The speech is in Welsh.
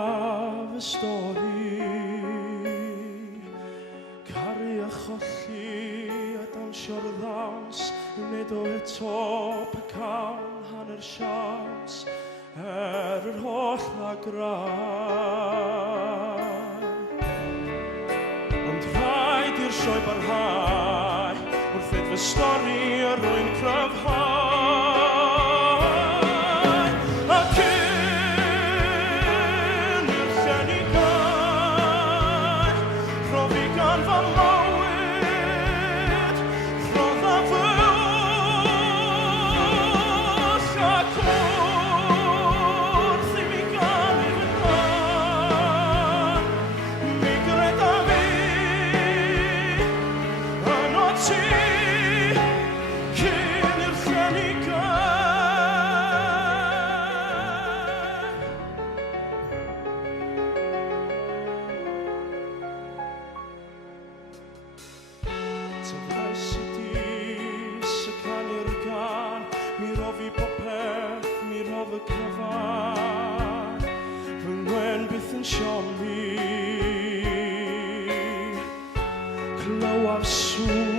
braf y stori, caru a cholli a dansio'r ddawns, nid o eto pecawn hanner siawns, yr holl agrau. Ond rhaid i'r sioe barhau, wrth fy stori a rwy'n cryfhau. Mi rof I popeth, mi rof y cyfan, fy ngwen byth yn siomi. Clywaf sŵn